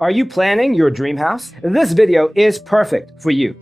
Are you planning your dream house? This video is perfect for you.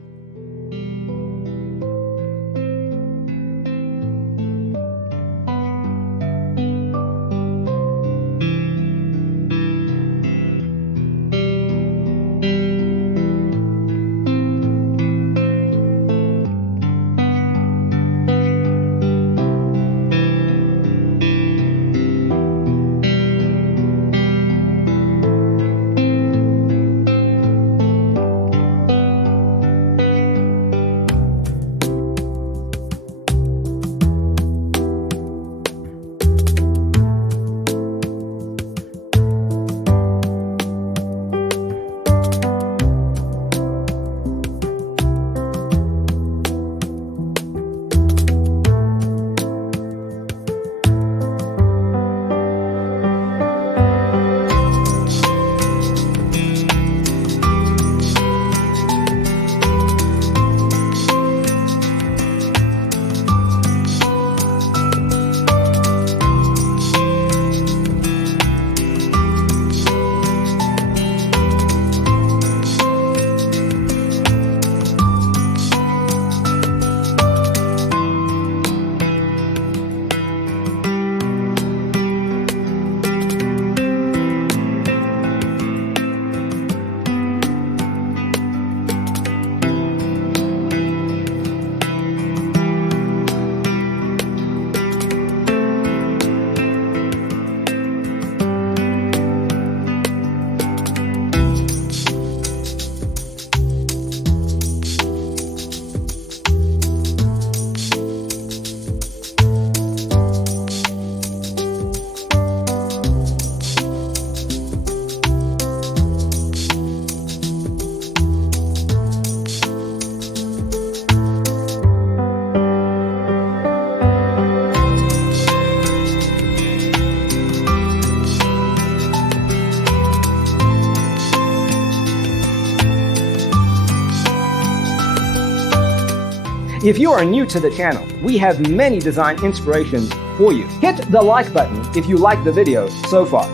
If you are new to the channel, we have many design inspirations for you. Hit the like button if you like the video so far.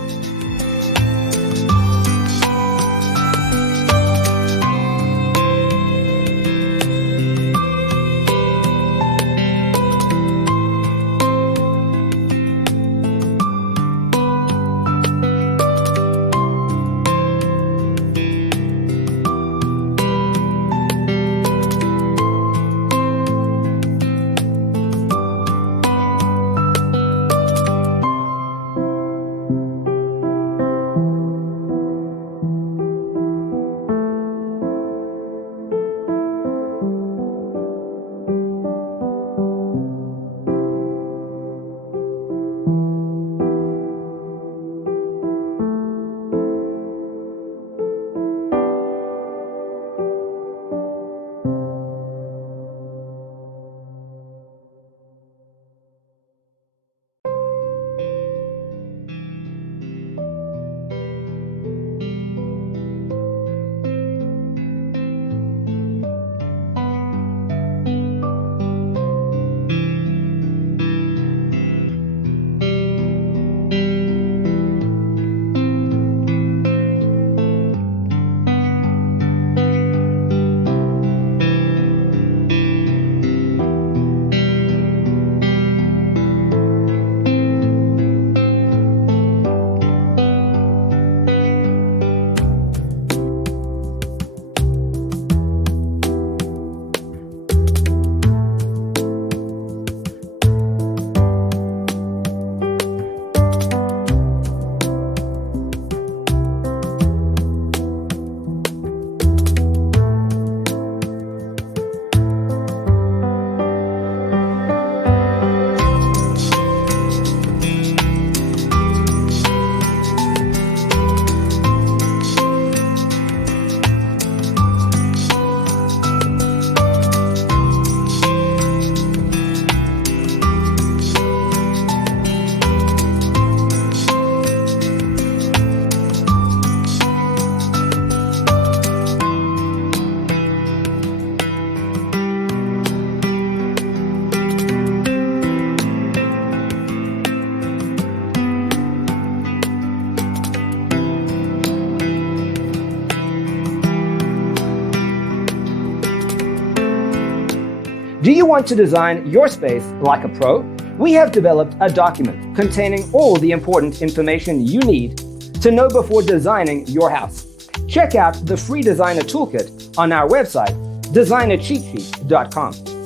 Do you want to design your space like a pro? We have developed a document containing all the important information you need to know before designing your house. Check out the free designer toolkit on our website, designercheatsheet.com.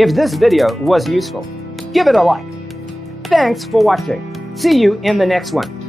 If this video was useful, give it a like. Thanks for watching. See you in the next one.